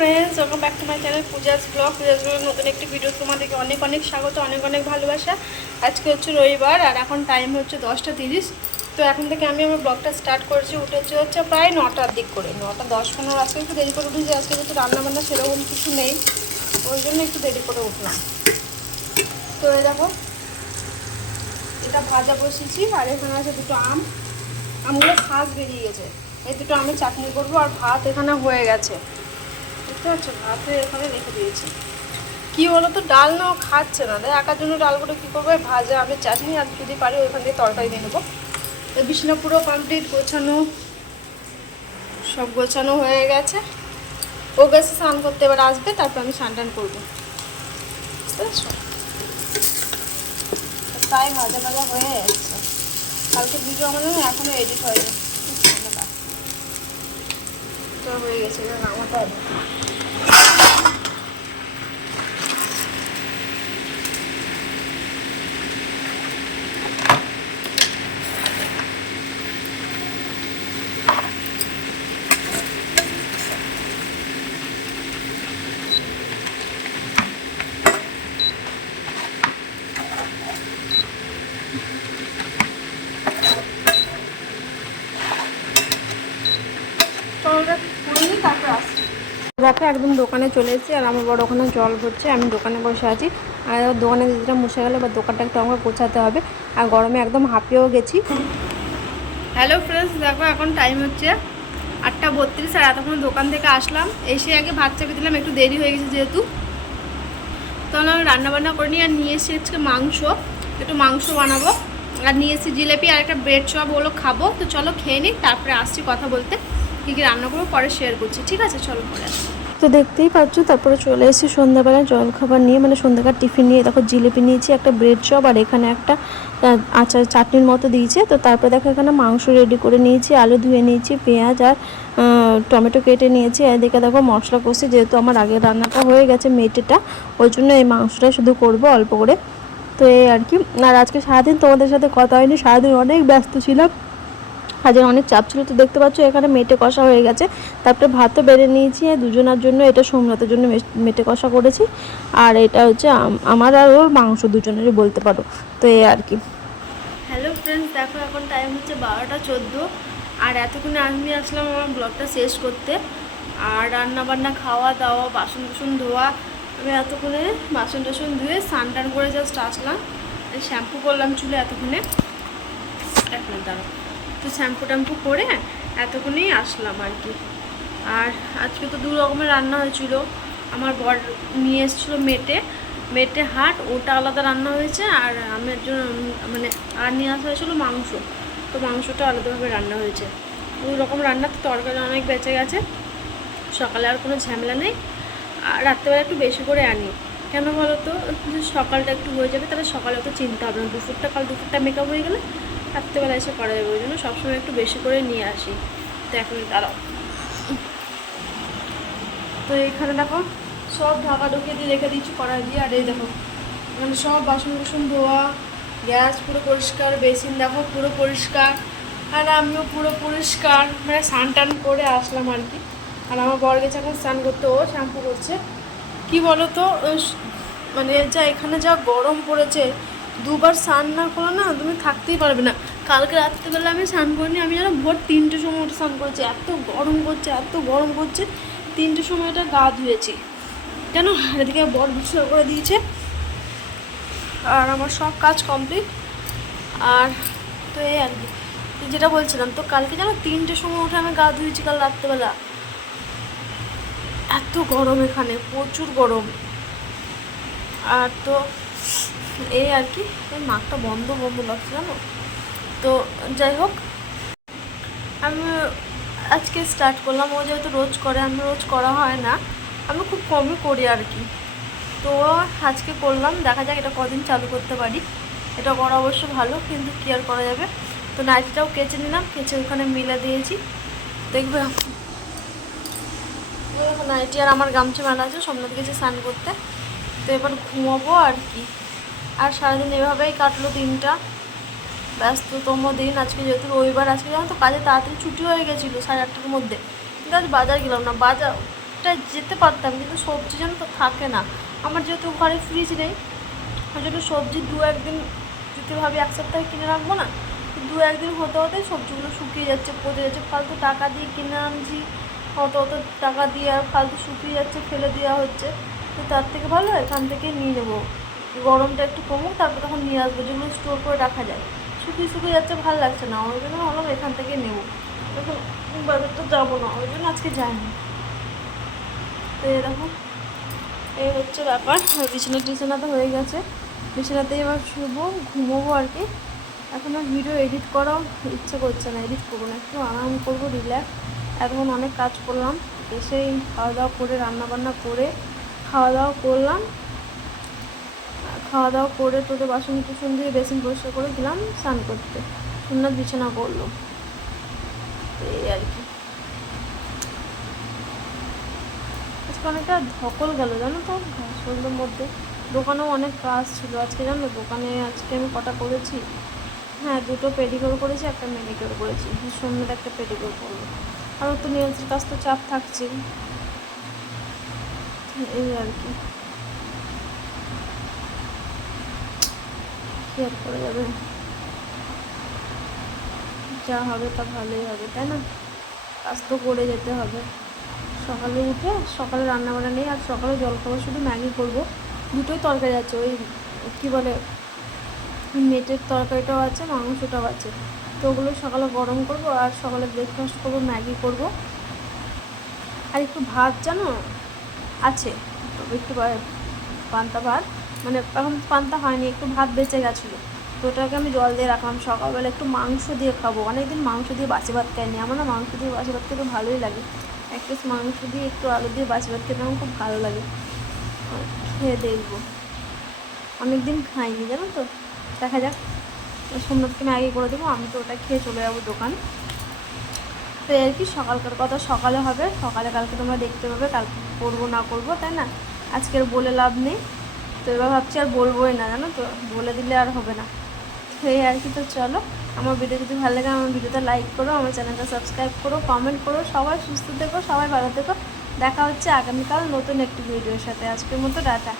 Friends, welcome back to my channel Puja's blog. Puja's ব্লগের নতুন একটি ভিডিও তোমাদেরকে অনেক অনেক স্বাগত, অনেক অনেক ভালোবাসা। আজকে হচ্ছে রবিবার আর এখন টাইম হচ্ছে 10টা 30। তো এখন থেকে আমি আমার ব্লগটা স্টার্ট করেছি। উঠেছে হচ্ছে প্রায় 9টার দিক করে, 9টা 10-15। আজকে একটু দেরি করে উঠেছি, আজকে যেহেতু রান্নাবান্না সেরকম কিছু নেই, ওই জন্য একটু দেরি করে উঠলাম। তো এই দেখো, এটা ভাজা বসিয়েছি আর এখানে আছে দুটো আমগুলো শাঁস বেরিয়ে গেছে। এই দুটো আমি চাটনি করবো আর ভাত এখানে হয়ে গেছে, বুঝতে পারছো? ভাতে এখানে রেখে দিয়েছি। কী বলো তো, ডাল নাও খাচ্ছে না, তাই একার জন্য ডাল করে কী করবো, ভাজা আমি চাটনি আর যদি পারি ওইখান থেকে তরকারি নিয়ে নেবো। এই বিছানা পুরো কমপ্লিট গোছানো, সব গোছানো হয়ে গেছে। ও গেছে স্নান করতে, এবার আসবে, তারপর আমি স্নান টান করবো, বুঝতে পারছো? তাই ভাজা ভাজা হয়ে যাচ্ছে। কালকে ভিডিও আমাদের এখনও এডিট হয়নি, তো হয়ে গেছে নামাতে হবে। দেখো একদম দোকানে চলে এসেছি আর আমার বড় ওখানে জল ভরছে, আমি দোকানে বসে আছি। আর দোকানে দিদিটা মুছে গেলে বা দোকানটা একটু আমাকে গোছাতে হবে, আর গরমে একদম হাঁপিয়েও গেছি। হ্যালো ফ্রেন্ডস, দেখো এখন টাইম হচ্ছে 8টা 32 আর এতক্ষণ দোকান থেকে আসলাম, এসে আগে ভাত চাপে দিলাম, একটু দেরি হয়ে গেছে যেহেতু। তখন আমি রান্নাবান্না করে নিই আর নিয়ে এসেছি আজকে মাংস, একটু মাংস বানাবো। আর নিয়ে এসেছি জিলেপি আর একটা ব্রেড চপ, ওগুলো খাবো। তো চলো খেয়ে নিই, তারপরে আসছি কথা বলতে। কী কী রান্না করবো পরে শেয়ার করছি, ঠিক আছে? চলো পরে আসছি। তো দেখতেই পাচ্ছ, তারপরে চলে এসেছি সন্ধ্যাবেলায় জলখাবার নিয়ে, মানে সন্ধ্যাকার টিফিন নিয়ে। দেখো জিলিপি নিয়েছি, একটা ব্রেড চপ, আর এখানে একটা আচার চাটনির মতো দিয়েছে। তো তারপরে দেখো এখানে মাংস রেডি করে নিয়েছি, আলু ধুয়ে নিয়েছি, পেঁয়াজ আর টমেটো কেটে নিয়েছি। এদিকে দেখো মশলা কষি, যেহেতু আমার আগের রান্নাটা হয়ে গেছে মেটেটা, ওই জন্য এই মাংসটা শুধু করব অল্প করে। তো এই আর কি। আর আজকে সারাদিন তোমাদের সাথে কথা হয়নি, সারাদিন অনেক ব্যস্ত ছিলাম, কাজের অনেক চাপ ছিল। তো দেখতে পাচ্ছ এখানে মেটে কষা হয়ে গেছে, তারপরে ভাতও বেড়ে নিয়েছি দুজনের জন্য। এটা সোমনাথের জন্য মেটে কষা করেছি, আর এটা হচ্ছে আমার আর ওর মাংস, দুজনেরই বলতে পারো। তো এই আর কি। হ্যালো ফ্রেন্ডস, দেখো এখন টাইম হচ্ছে 12টা 14 আর এতক্ষণে আমি আসলাম আমার ব্লগটা শেষ করতে। আর রান্নাবান্না, খাওয়া দাওয়া, বাসন টাসন ধোয়া, আমি এতক্ষণে বাসন টাসন ধুয়ে স্নান টান করে জাস্ট আসলাম। শ্যাম্পু করলাম চুলে এতক্ষণে, এক মিনিট দাঁড়াও। তো শ্যাম্পু ট্যাম্পু করে এতক্ষণেই আসলাম আর কি। আর আজকে তো 2 রকমের রান্না হয়েছিল। আমার বর নিয়ে এসেছিলো মেটে হাট, ওটা আলাদা রান্না হয়েছে। আর আমার জন্য মানে আর নিয়ে আসা হয়েছিলো মাংস, তো মাংসটা আলাদাভাবে রান্না হয়েছে। 2 রকম রান্না, তো তরকারি অনেক বেঁচে গেছে। সকালে আর কোনো ঝামেলা নেই। আর রাত্রেবেলা একটু বেশি করে আনি, কেন বলো তো, সকালটা একটু হয়ে যাবে, তাহলে সকালে তো চিন্তা হবে না। কাল দুপুরটা মেকআপ হয়ে গেলে রাত্রেবেলা এসে করা যাবে, ওই জন্য সবসময় একটু বেশি করে নিয়ে আসি। তো এখন দাঁড়াও। তো এইখানে দেখো সব ঢাকা ঢুকিয়ে দিয়ে রেখে দিচ্ছি কড়াই দিয়ে। আর এই দেখো মানে সব বাসন কুসন ধোয়া, গ্যাস পুরো পরিষ্কার, বেসিন দেখো পুরো পরিষ্কার, আর আমিও পুরো পরিষ্কার, মানে স্নান টান করে আসলাম আর কি। আর আমার বর গেছে এখন স্নান করতে, ও শ্যাম্পু করছে। কি বলো তো, মানে যা এখানে যা গরম পড়েছে, 2বার স্নান না করো না তুমি থাকতেই পারবে না। কালকে রাত্রিবেলা আমি স্নান করিনি, আমি যেন ভোর 3টের সময় উঠে স্নান করেছি, এত গরম করছে, এত গরম করছে। 3টের সময়টা গা ধুয়েছি, কেন এদিকে বর বিছানা করে দিয়েছে আর আমার সব কাজ কমপ্লিট। আর তো এই আর কি, যেটা বলছিলাম, তো কালকে যেন 3টের সময় উঠে আমি গা ধুয়েছি কাল রাত্রেবেলা। এত গরম এখানে, প্রচুর গরম। আর তো এই আর কি, নাকটা বন্ধ বন্ধ লাগছে জানো। তো যাই হোক, আমি আজকে স্টার্ট করলাম। ও যেহেতু রোজ করে, আমি রোজ করা হয় না, আমি খুব কমই করি আর কি। তো আজকে করলাম, দেখা যাক এটা কদিন চালু করতে পারি। এটা করা অবশ্য ভালো, কিন্তু কি আর করা যাবে। তো নাইটিটাও কেচে নিলাম, কেচে ওখানে মিলে দিয়েছি। দেখবে নাইটি আর আমার গামছা মেলা আছে, সোমনাথ গেছে স্নান করতে। তো এবার ঘুমাবো আর কি। আর সারাদিন এভাবেই কাটলো দিনটা, ব্যস্ততম দিন। আজকে যেহেতু রবিবার, আজকে জানো তো কাজে তাড়াতাড়ি ছুটি হয়ে গেছিলো 8:30টার মধ্যে, কিন্তু আজ বাজার গেলাম না। মার্কেটটা যেতে পারতাম, কিন্তু সবজি যেন তো থাকে না। আমার যেহেতু ঘরে ফ্রিজ নেই, ওই জন্য সবজি দু একদিন যদি ভাবি এক সপ্তাহে কিনে রাখবো না, দু একদিন হতে হতে সবজিগুলো শুকিয়ে যাচ্ছে, পচে যাচ্ছে। ফালতু টাকা দিয়ে কিনে আনছি, অত টাকা দিয়ে আর ফালতু শুকিয়ে যাচ্ছে, ফেলে দেওয়া হচ্ছে। তো তার থেকে ভালো এখান থেকে নিয়ে নেবো, গরমটা একটু কমুক, তারপর তখন নিয়ে আসবো, যেগুলো স্টোর করে রাখা যায়। শুকিয়ে যাচ্ছে, ভালো লাগছে না, ওই জন্য ভাবলাম এখান থেকে নেবো। এখন বাজারটা যাবো না, ওই জন্য আজকে যাইনি। তো এরকম এই হচ্ছে ব্যাপার। বিছানা তো হয়ে গেছে, বিছানাতেই এবার শুবো, ঘুমোবো আর কি। এখন আর ভিডিও এডিট করাও ইচ্ছে করছে না, এডিট করবো না, একটু আরাম করবো, রিল্যাক্স। এখন অনেক কাজ করলাম, এসেই খাওয়া দাওয়া করে রান্নাবান্না করে খাওয়া দাওয়া করলাম। খাওয়া দাওয়া করে তোদের বাসন কুসন দিয়ে বেসিন পরিষ্কার করে দিলাম স্নান করতে, সুন্দর বিছানা করলো, এই আর কি। আজকে অনেকটা ধকল গেল জানো তো, সন্ধ্যের মধ্যে। দোকানেও অনেক কাজ ছিল আজকে, জানো দোকানে আজকে আমি কটা করেছি, হ্যাঁ 2টো পেডিকিওর করেছি, একটা ম্যানিকিওর করেছি, সন্ধ্যের একটা পেডিকিওর করবো। আরও তো নেলসের কাজ তো চাপ থাকছেই, এই আর কি আর করা যাবে, যা হবে তা ভালোই হবে, তাই না? কাজ তো করে যেতে হবে। সকালে উঠে সকালে রান্নাবান্না নেই, আর সকালে জলখাবার শুধু ম্যাগি করবো। দুটোই তরকারি আছে, ওই কী বলে মেটের তরকারিটাও আছে, মাংসটাও আছে, তো ওগুলো সকালে গরম করব। আর সকালে ব্রেকফাস্ট করবো, ম্যাগি করব। আর একটু ভাত জানো আছে, একটু পান্তা ভাত, মানে এখন পান্তা হয়নি, একটু ভাত বেঁচে গেছিলো, তো ওটাকে আমি জল দিয়ে রাখলাম। সকালবেলা একটু মাংস দিয়ে খাবো, অনেকদিন মাংস দিয়ে বাসি ভাত খাইনি। আমার না মাংস দিয়ে বাসি ভাত খেতে ভালোই লাগে, এক পিস মাংস দিয়ে একটু আলু দিয়ে বাসি ভাত খেতে আমার খুব ভালো লাগে, খেয়ে দেখবো। অনেকদিন খাইনি জানো তো, দেখা যাক। সোমনাথকে ম্যাগি করে দেবো, আমি তো ওটা খেয়ে চলে যাবো দোকান। তো আর কি, সকালকার কথা সকালে হবে, সকালে কালকে তোমরা দেখতে পাবে, কালকে করবো না করবো, তাই না? আজকের বলে লাভ নেই, তো এবার ভাবছি আর বলবোই না, জানো তো, বলে দিলে আর হবে না। তো এই আর কি। তো চলো, আমার ভিডিও যদি ভালো লাগে আমার ভিডিওটা লাইক করো, আমার চ্যানেলটা সাবস্ক্রাইব করো, কমেন্ট করো। সবাই সুস্থ থেকো, সবাই ভালো থেকো। দেখা হচ্ছে আগামীকাল নতুন একটি ভিডিওর সাথে। আজকের মতো টাটা।